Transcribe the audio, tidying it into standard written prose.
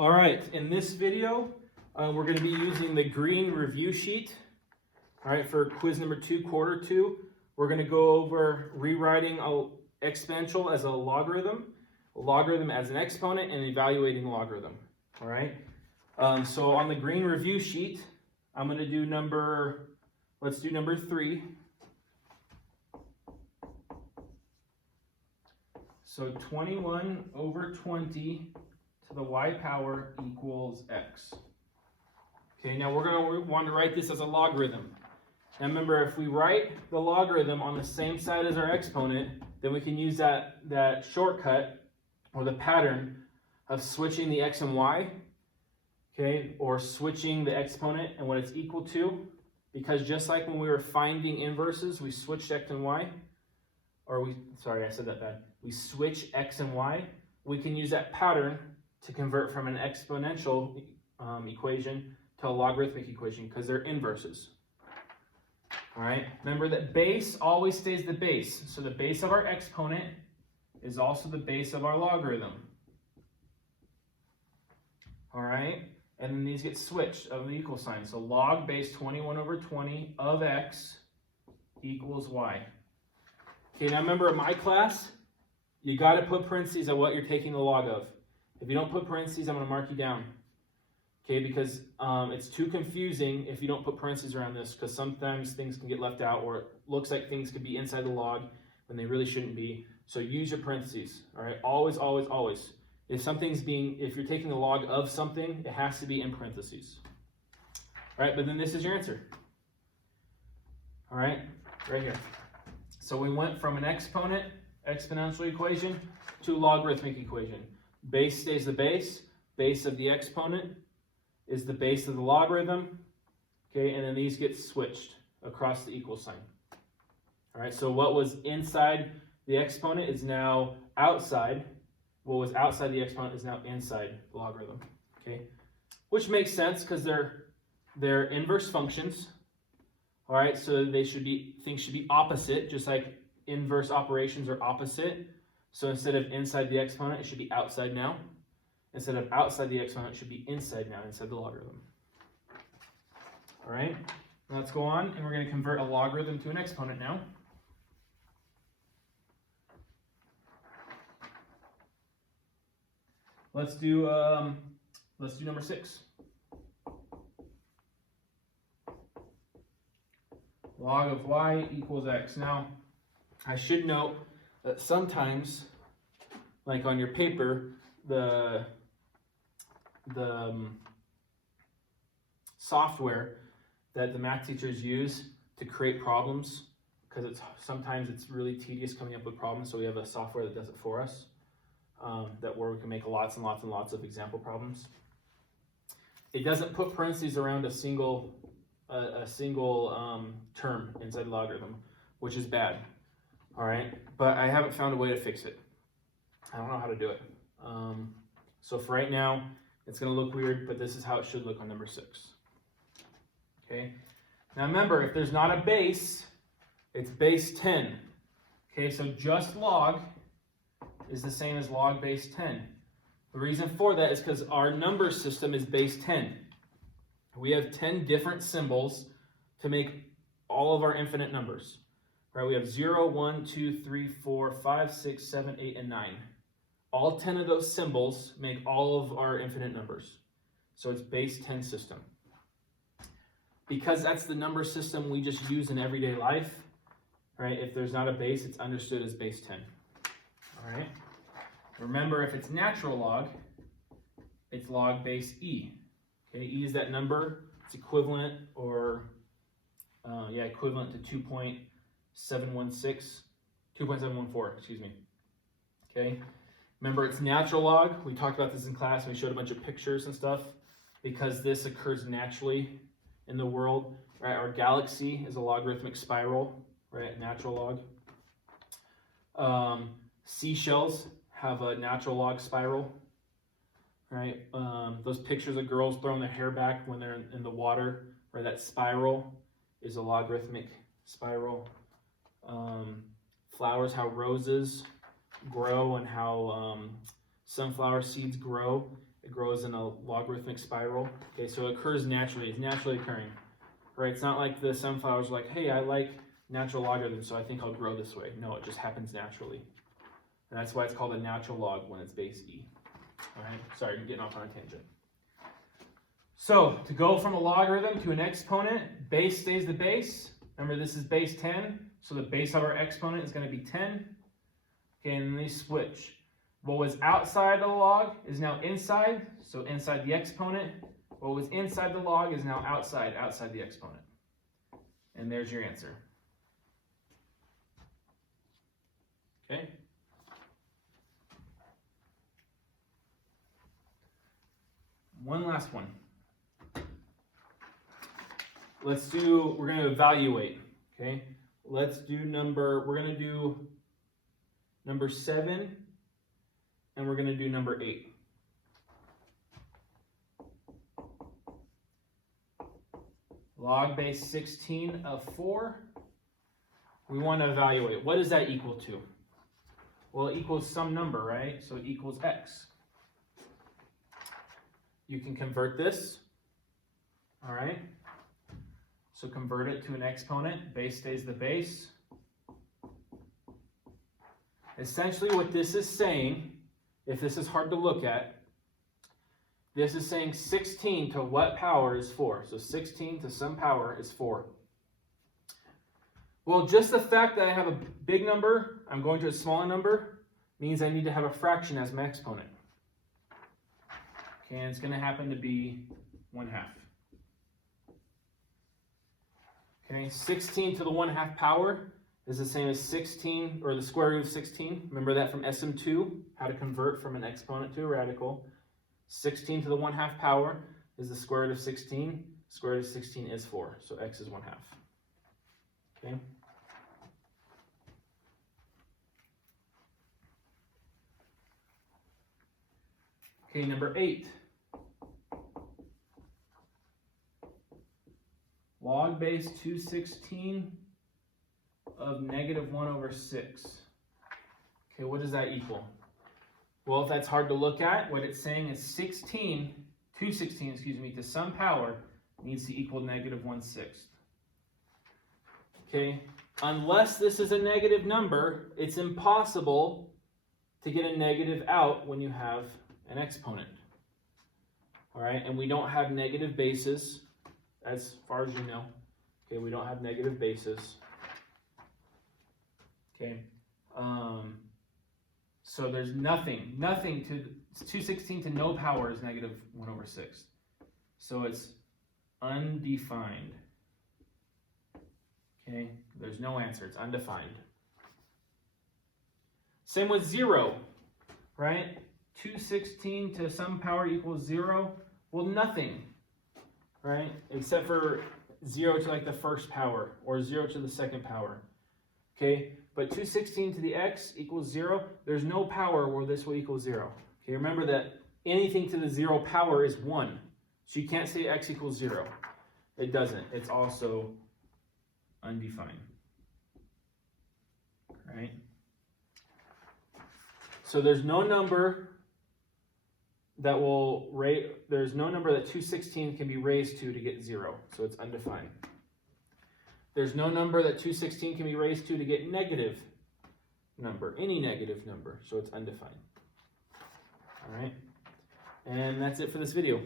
All right, in this video, we're going to be using the green review sheet. All right, for quiz number 2, quarter 2, we're going to go over rewriting exponential as a logarithm as an exponent, and evaluating logarithm. All right, so on the green review sheet, I'm going to do let's do number 3. So 21 over 20 to the y power equals x. Okay, now we're going to want to write this as a logarithm. Now remember, if we write the logarithm on the same side as our exponent, then we can use that shortcut or the pattern of switching the x and y, okay, or switching the exponent and what it's equal to, because just like when we were finding inverses, we switched x and y, sorry, I said that bad. We switch x and y. We can use that pattern to convert from an exponential equation to a logarithmic equation because they're inverses. All right, remember that base always stays the base. So the base of our exponent is also the base of our logarithm. All right, and then these get switched of the equal sign. So log base 21 over 20 of x equals y. Okay, now remember in my class, you got to put parentheses on what you're taking the log of. If you don't put parentheses, I'm going to mark you down. Okay, because it's too confusing if you don't put parentheses around this, because sometimes things can get left out, or it looks like things could be inside the log when they really shouldn't be. So use your parentheses. All right, always, always, always. If you're taking the log of something, it has to be in parentheses. All right, but then this is your answer. All right, right here. So we went from an exponential equation to logarithmic equation. Base stays the base. Base of the exponent is the base of the logarithm. Okay, and then these get switched across the equal sign. All right, so what was inside the exponent is now outside. What was outside the exponent is now inside the logarithm. Okay, which makes sense because they're inverse functions. All right, so things should be opposite, just like inverse operations are opposite. So instead of inside the exponent, it should be outside now. Instead of outside the exponent, it should be inside now, inside the logarithm. All right, now let's go on, and we're going to convert a logarithm to an exponent now. Let's do number 6. Log of y equals x. Now, I should note that sometimes, like on your paper, the software that the math teachers use to create problems, because sometimes it's really tedious coming up with problems, so we have a software that does it for us, where we can make lots and lots and lots of example problems. It doesn't put parentheses around a single term inside the logarithm, which is bad. All right, but I haven't found a way to fix it. I don't know how to do it. So for right now, it's going to look weird, but this is how it should look on number 6. Okay, now remember, if there's not a base, it's base 10. Okay, so just log is the same as log base 10. The reason for that is because our number system is base 10. We have 10 different symbols to make all of our infinite numbers. Right? We have 0, 1, 2, 3, 4, 5, 6, 7, 8, and 9. All 10 of those symbols make all of our infinite numbers. So it's base 10 system. Because that's the number system we just use in everyday life, right? If there's not a base, it's understood as base 10. All right? Remember, if it's natural log, it's log base e. Okay, e is that number. It's equivalent equivalent to 2.714, excuse me. Okay, remember it's natural log. We talked about this in class. We showed a bunch of pictures and stuff because this occurs naturally in the world. Right, our galaxy is a logarithmic spiral. Right, natural log. Seashells have a natural log spiral. Right, those pictures of girls throwing their hair back when they're in the water, right, that spiral is a logarithmic spiral. Flowers, how roses grow and how sunflower seeds grow. It grows in a logarithmic spiral. Okay, so it occurs naturally. It's naturally occurring. Right? It's not like the sunflower's like, hey, I like natural logarithms, so I think I'll grow this way. No, it just happens naturally. And that's why it's called a natural log when it's base e. All right, sorry, I'm getting off on a tangent. So to go from a logarithm to an exponent, base stays the base. Remember, this is base 10, so the base of our exponent is going to be 10. Okay, and then they switch. What was outside the log is now inside, so inside the exponent. What was inside the log is now outside the exponent. And there's your answer. Okay? One last one. We're going to evaluate, okay? We're going to do number 7, and we're going to do number 8. Log base 16 of 4. We want to evaluate. What does that equal to? Well, it equals some number, right? So it equals x. You can convert this, all right? So convert it to an exponent. Base stays the base. Essentially what this is saying, if this is hard to look at, this is saying 16 to what power is 4? So 16 to some power is 4. Well, just the fact that I have a big number, I'm going to a smaller number, means I need to have a fraction as my exponent. Okay, and it's going to happen to be 1/2. Okay, 16 to the 1/2 power is the same as 16, or the square root of 16. Remember that from SM2, how to convert from an exponent to a radical. 16 to the 1/2 power is the square root of 16. Square root of 16 is 4, so x is 1/2. Okay. Okay, number 8. Log base 216 of -1/6. Okay, what does that equal? Well, if that's hard to look at, what it's saying is 216 to some power needs to equal -1/6. Okay, unless this is a negative number, it's impossible to get a negative out when you have an exponent. All right, and we don't have negative bases as far as you know. Okay, we don't have negative bases. Okay, so there's nothing to 216 to no power is -1/6. So it's undefined. Okay, there's no answer, it's undefined. Same with 0, right? 216 to some power equals 0. Well, nothing, right? Except for 0 to like the first power or 0 to the second power. Okay, but 216 to the x equals 0. There's no power where this will equal 0. Okay, remember that anything to the 0 power is 1. So you can't say x equals 0. It doesn't. It's also undefined. Right? So there's no number that there's no number that 216 can be raised to get 0. So it's undefined. There's no number that 216 can be raised to get negative number, any negative number. So it's undefined. All right. And that's it for this video.